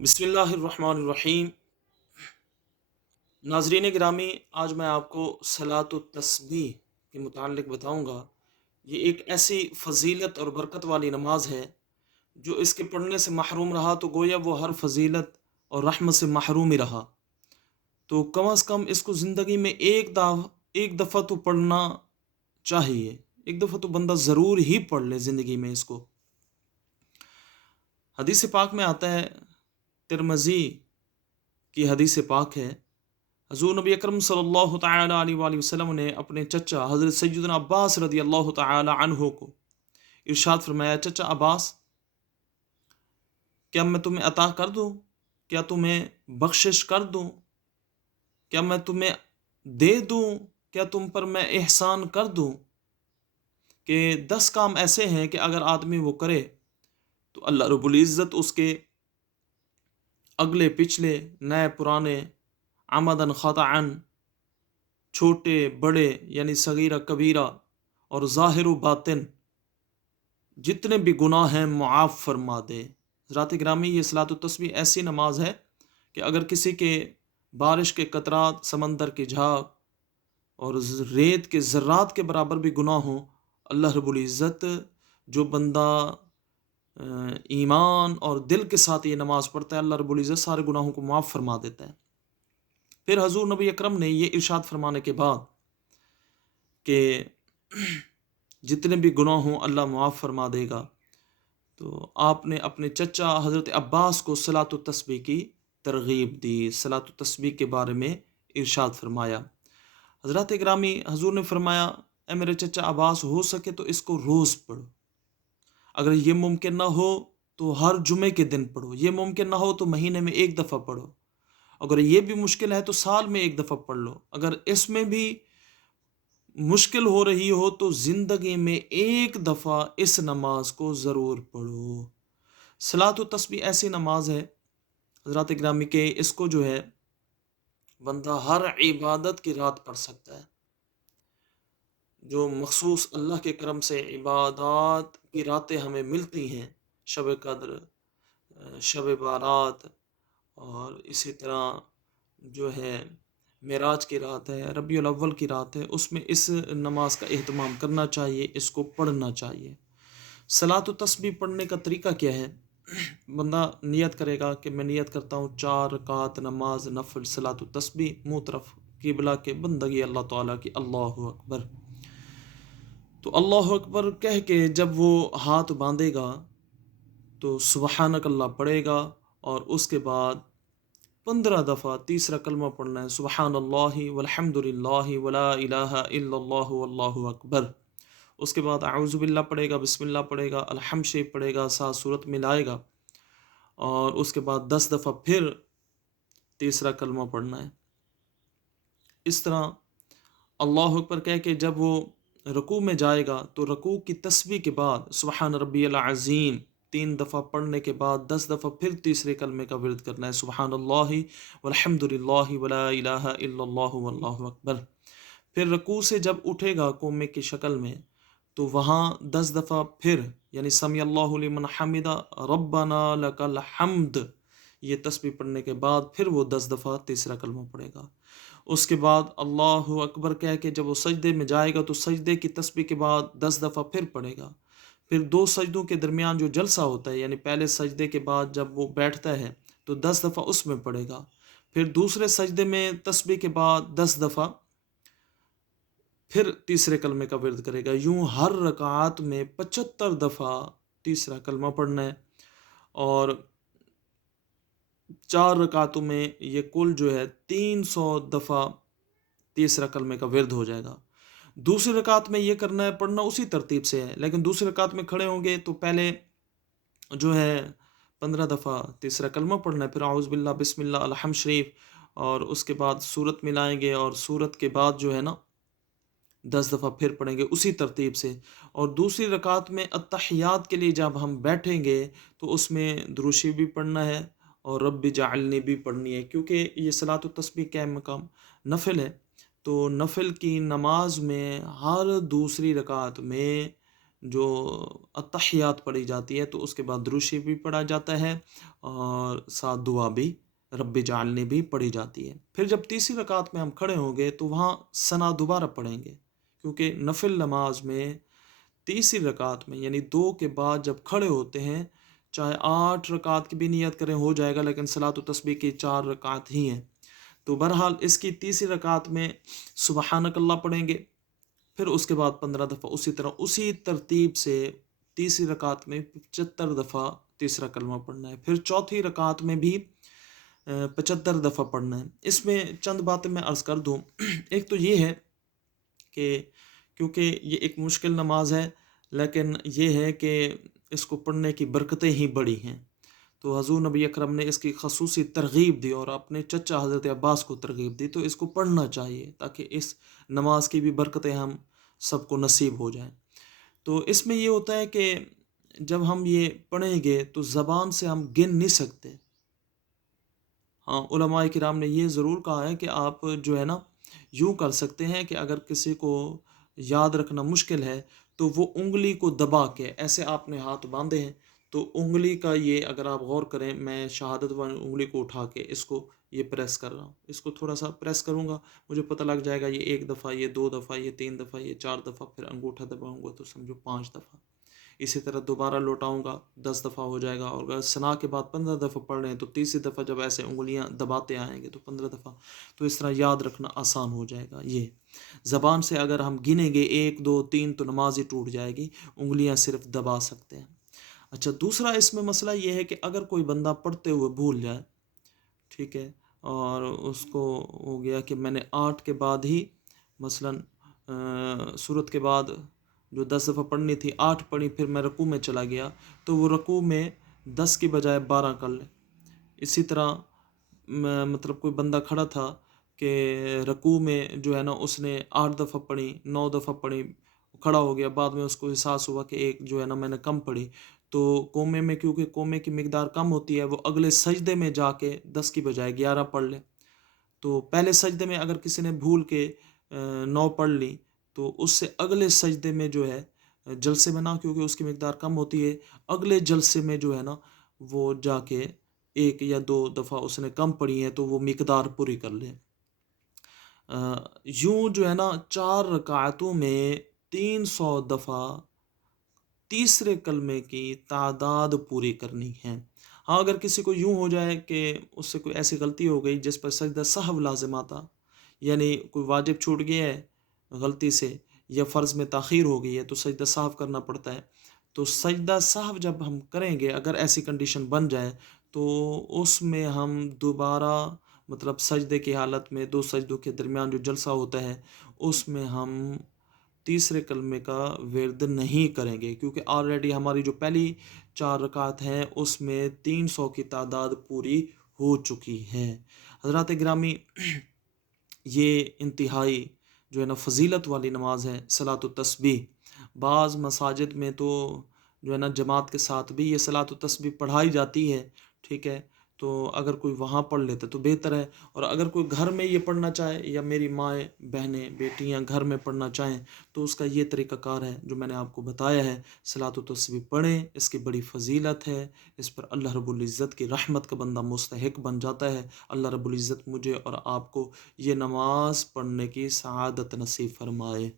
बिस्मिल्लाहिर्रहमानिर्रहीम। नाज़रीन गिरामी, आज मैं आपको सलातो तस्बीह के मुताल्लिक़ बताऊँगा। ये एक ऐसी फ़ज़ीलत और बरकत वाली नमाज है, जो इसके पढ़ने से महरूम रहा तो गोया वो हर फ़ज़ीलत और रहमत से महरूम ही रहा। तो कम अज़ कम इसको ज़िंदगी में एक दफ़ा तो पढ़ना चाहिए। एक दफ़ा तो बंदा ज़रूर ही पढ़ ले ज़िंदगी में इसको। हदीस पाक में आता है, तिरमिज़ी की हदीस पाक है, हज़ूर नबी अकरम सल्लल्लाहु तआला अलैहि वसल्लम ने अपने चचा हज़रत सैयदना अब्बास रज़ी अल्लाह तआला अन्हु को इरशाद फरमाया, चचा अब्बास, क्या मैं तुम्हें अता कर दूं? क्या तुम्हें बख्शिश कर दूं? क्या मैं तुम्हें दे दूं? क्या तुम पर मैं एहसान कर दूं? कि 10 काम ऐसे हैं कि अगर आदमी वो करे तो अल्लाह रब्बुल इज़्ज़त उसके अगले पिछले नए पुराने आमदन ख़ताअन छोटे बड़े यानी सगीरा कबीरा और ज़ाहिर व बातिन जितने भी गुनाह हैं मुआफ़ फरमा दे। ज़रात ग्रामी, ये सलातो तस्बीह ऐसी नमाज है कि अगर किसी के बारिश के कतरात, समंदर की झाग और रेत के ज़र्रात के बराबर भी गुनाह हो, अल्लाह रब्बुल इज़्ज़त जो बंदा ईमान और दिल के साथ ये नमाज पढ़ता है, अल्लाह रब्बुल इज़्ज़त सारे गुनाहों को माफ़ फरमा देता है। फिर हज़ूर नबी अकरम ने ये इरशाद फरमाने के बाद कि जितने भी गुनाह हों अल्लाह मुआफ़ फरमा देगा, तो आपने अपने चचा हज़रत अब्बास को सलातो तस्बीह की तरग़ीब दी, सलातो तस्बीह के बारे में इरशाद फरमाया। हज़रात ग्रामी, हज़ूर ने फरमाया, ए मेरे चचा अब्बास, हो सके तो इसको रोज़ पढ़ो। अगर ये मुमकिन ना हो तो हर जुमे के दिन पढ़ो। ये मुमकिन ना हो तो महीने में 1 दफ़ा पढ़ो। अगर ये भी मुश्किल है तो साल में 1 दफ़ा पढ़ लो। अगर इसमें भी मुश्किल हो रही हो तो ज़िंदगी में 1 दफ़ा इस नमाज को ज़रूर पढ़ो। सलातो तस्बीह ऐसी नमाज है हज़रात ग्रामी के इसको जो है बंदा हर इबादत की रात पढ़ सकता है। जो मखसूस अल्लाह के करम से इबादत की रातें हमें मिलती हैं, शब कद्र, शब बारात और इसी तरह जो है मेराज की रात है, रबीउल अव्वल की रात है, उसमें इस नमाज का एहतमाम करना चाहिए, इसको पढ़ना चाहिए। सलातो तस्बीह पढ़ने का तरीका क्या है? बंदा नियत करेगा कि मैं नियत करता हूँ 4 रकात नमाज नफल सलातो तस्बीह, मुँह तरफ किबला के बंदगी अल्लाह ताला की, अल्लाहु अकबर। तो अल्लाहु अकबर कह के जब वो हाथ बांधेगा तो सुबहानक अल्लाह पढ़ेगा और उसके बाद 15 दफ़ा तीसरा कलमा पढ़ना है, सुबहानल्लाहि वल्हम्दुलिल्लाहि वला इलाहा इल्लल्लाहु वल्लाहु अकबर। उसके बाद आऊज़ु बिल्लाह पढ़ेगा, बिस्मिल्लाह पढ़ेगा, अलहम्द शरीफ पढ़ेगा, साथ सूरत मिलाएगा और उसके बाद 10 दफ़ा फिर तीसरा कलमा पढ़ना है। इस तरह अल्लाहु अकबर कह के जब वो रुकू में जाएगा तो रुकू की तस्बीह के बाद सुबहान रब्बियल अज़ीम 3 दफ़ा पढ़ने के बाद 10 दफ़ा फिर तीसरे कलमे का विर्द करना है, सुबहानल्लाहि वल्हम्दुलिल्लाहि वला इलाहा इल्लल्लाहु वल्लाहु अकबर। फिर रुकू से जब उठेगा कोमे की शक्ल में तो वहाँ 10 दफ़ा फिर यानी समी अल्लाहु लिमन हमिदा रब्बना लकल हम्द, ये तस्बीह पढ़ने के बाद फिर वो 10 दफ़ा तीसरा कलमा पढ़ेगा। उसके बाद अल्लाहु अकबर कह के जब वो सजदे में जाएगा तो सजदे की तस्बीह के बाद 10 दफ़ा फिर पढ़ेगा। फिर 2 सजदों के दरमियान जो जलसा होता है यानी पहले सजदे के बाद जब वो बैठता है तो 10 दफ़ा उसमें पढ़ेगा। फिर दूसरे सजदे में तस्बीह के बाद 10 दफ़ा फिर तीसरे कलमे का विर्द करेगा। यूं हर रकात में 75 दफ़ा तीसरा कलमा पढ़ना है और 4 रकातों में ये कुल जो है 300 दफ़ा तीसरा कलमे का विर्द हो जाएगा। दूसरी रकात में ये करना है, पढ़ना उसी तरतीब से है, लेकिन दूसरी रकात में खड़े होंगे तो पहले जो है 15 दफ़ा तीसरा कलमा पढ़ना है, फिर आऊज़ बिल्लाह बिस्मिल्लाह अलहम्द शरीफ और उसके बाद सूरत मिलाएंगे और सूरत के बाद जो है ना 10 दफ़ा फिर पढ़ेंगे उसी तरतीब से। और दूसरी रकात में अत्तहियात के लिए जब हम बैठेंगे तो उसमें दुरूद शरीफ भी पढ़ना है और रब्बि जअलनी भी पढ़नी है, क्योंकि ये सलातो तस्बीह का मकाम नफिल है। तो नफिल की नमाज में हर दूसरी रकात में جو التحیات پڑھی جاتی ہے تو اس کے بعد درود شریف بھی پڑھا جاتا ہے اور ساتھ دعا بھی رب جعلنی بھی پڑھی جاتی ہے۔ پھر جب تیسری رکعت میں ہم کھڑے ہوں گے تو وہاں ثنا دوبارہ پڑھیں گے، کیونکہ نفل نماز میں تیسری رکعت میں یعنی 2 کے بعد جب کھڑے ہوتے ہیں، چاہے 8 رکعت کی بھی نیت کریں ہو جائے گا، لیکن صلاۃ و تسبیح کی 4 رکعت ہی ہیں۔ تو بہرحال اس کی تیسری رکعت میں سبحانک اللہ پڑھیں گے، پھر اس کے بعد 15 دفعہ اسی طرح اسی ترتیب سے تیسری رکعت میں 75 دفعہ تیسرا کلمہ پڑھنا ہے، پھر چوتھی رکعت میں بھی 75 دفعہ پڑھنا ہے۔ اس میں چند باتیں میں عرض کر دوں۔ ایک تو یہ ہے کہ کیونکہ یہ ایک مشکل نماز ہے، لیکن یہ ہے کہ اس کو پڑھنے کی برکتیں ہی بڑی ہیں، تو حضور نبی اکرم نے اس کی خصوصی ترغیب دی اور اپنے چچا حضرت عباس کو ترغیب دی، تو اس کو پڑھنا چاہیے تاکہ اس نماز کی بھی برکتیں ہم سب کو نصیب ہو جائیں۔ تو اس میں یہ ہوتا ہے کہ جب ہم یہ پڑھیں گے تو زبان سے ہم گن نہیں سکتے۔ ہاں، علماء کرام نے یہ ضرور کہا ہے کہ آپ جو ہے نا یوں کر سکتے ہیں کہ اگر کسی کو یاد رکھنا مشکل ہے تو وہ انگلی کو دبا کے ایسے آپ نے ہاتھ باندھے ہیں، تو انگلی کا یہ اگر آپ غور کریں، میں شہادت والی انگلی کو اٹھا کے اس کو یہ پریس کر رہا ہوں، اس کو تھوڑا سا پریس کروں گا، مجھے پتہ لگ جائے گا یہ 1 دفعہ، یہ 2 دفعہ، یہ 3 دفعہ، یہ 4 دفعہ، پھر انگوٹھا دباؤں گا تو سمجھو 5 دفعہ، اسی طرح دوبارہ لوٹاؤں گا 10 دفعہ ہو جائے گا، اور اگر ثنا کے بعد 15 دفعہ پڑھ رہے ہیں تو تیسری دفعہ جب ایسے انگلیاں دباتے آئیں گے تو 15 دفعہ، تو اس طرح یاد رکھنا آسان ہو جائے گا۔ یہ زبان سے اگر ہم گنیں گے 1 2 3 تو نماز ہی ٹوٹ جائے گی، انگلیاں صرف دبا سکتے ہیں۔ اچھا، دوسرا اس میں مسئلہ یہ ہے کہ اگر کوئی بندہ پڑھتے ہوئے بھول جائے، ٹھیک ہے، اور اس کو ہو گیا کہ میں نے 8 کے بعد ہی مثلاً سورت کے بعد جو 10 دفعہ پڑھنی تھی 8 پڑھی، پھر میں رکوع میں چلا گیا، تو وہ رکوع میں 10 کی بجائے 12 کر لے۔ اسی طرح مطلب کوئی بندہ کھڑا تھا کہ رکوع میں جو ہے نا اس نے 8 دفعہ پڑھی، 9 دفعہ پڑھی، کھڑا ہو گیا، بعد میں اس کو احساس ہوا کہ ایک جو ہے نا میں نے کم پڑھی، تو قومے میں کیونکہ قومے کی مقدار کم ہوتی ہے، وہ اگلے سجدے میں جا کے 10 کی بجائے 11 پڑھ لے۔ تو پہلے سجدے میں اگر کسی نے بھول کے 9 پڑھ لی، تو اس سے اگلے سجدے میں جو ہے جلسے میں نہ، کیونکہ اس کی مقدار کم ہوتی ہے، اگلے جلسے میں جو ہے نا وہ جا کے 1 یا 2 دفعہ اس نے کم پڑھی ہے تو وہ مقدار پوری کر لے۔ یوں جو ہے نا 4 رکعتوں میں 300 دفعہ تیسرے کلمے کی تعداد پوری کرنی ہے۔ ہاں، اگر کسی کو یوں ہو جائے کہ اس سے کوئی ایسی غلطی ہو گئی جس پر سجدہ سہو لازم آتا، یعنی کوئی واجب چھوٹ گیا ہے غلطی سے، یا فرض میں تاخیر ہو گئی ہے تو سجدہ سہو کرنا پڑتا ہے، تو سجدہ سہو جب ہم کریں گے، اگر ایسی کنڈیشن بن جائے تو اس میں ہم دوبارہ مطلب سجدے کی حالت میں 2 سجدوں کے درمیان جو جلسہ ہوتا ہے اس میں ہم تیسرے کلمے کا ورد نہیں کریں گے، کیونکہ آلریڈی ہماری جو پہلی 4 رکعت ہیں اس میں 300 کی تعداد پوری ہو چکی ہے۔ حضرات گرامی، یہ انتہائی جو ہے نا فضیلت والی نماز ہے صلاۃ التسبیح۔ بعض مساجد میں تو جو ہے نا جماعت کے ساتھ بھی یہ صلاۃ التسبیح پڑھائی جاتی ہے، ٹھیک ہے، تو اگر کوئی وہاں پڑھ لیتے تو بہتر ہے، اور اگر کوئی گھر میں یہ پڑھنا چاہے یا میری مائیں بہنیں بیٹیاں گھر میں پڑھنا چاہیں تو اس کا یہ طریقہ کار ہے جو میں نے آپ کو بتایا ہے۔ صلاۃ التسبیح پڑھیں، اس کی بڑی فضیلت ہے، اس پر اللہ رب العزت کی رحمت کا بندہ مستحق بن جاتا ہے۔ اللہ رب العزت مجھے اور آپ کو یہ نماز پڑھنے کی سعادت نصیب فرمائے۔